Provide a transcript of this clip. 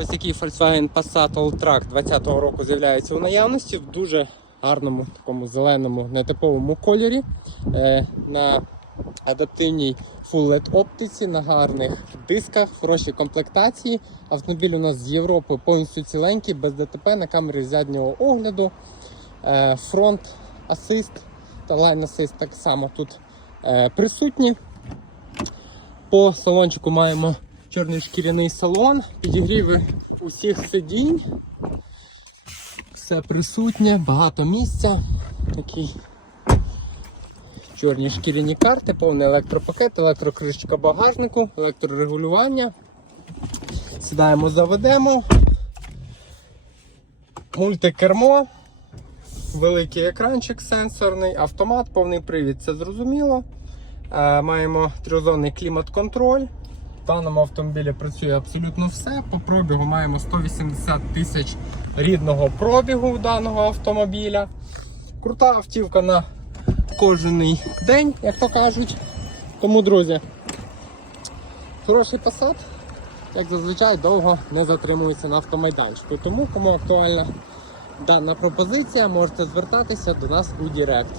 Ось такий Volkswagen Passat Alltrack 20-го року з'являється у наявності в дуже гарному, такому зеленому, нетиповому кольорі. Е, на адаптивній Full LED оптиці, на гарних дисках, хорошій комплектації. Автомобіль у нас з Європи повністю ціленький, без ДТП на камері заднього огляду. Е, фронт асист та лайн асист так само тут е, присутні. По салончику маємо чорний шкіряний салон, підігріви усіх сидінь. Все присутнє, багато місця. Такий чорні шкіряні карти, повний електропакет, електрокришечка багажнику, електрорегулювання. Сідаємо, заведемо. Мультикермо, великий екранчик сенсорний, автомат, повний привід, це зрозуміло. Е, Маємо трьохзонний клімат-контроль. Даному автомобілі працює абсолютно все. По пробігу маємо 180 тисяч рідного пробігу даного автомобіля. Крута автівка на кожний день, як то кажуть. Тому, друзі, хороший посад, як зазвичай, довго не затримується на автомайданчику. Тому, кому актуальна дана пропозиція, можете звертатися до нас у Директ.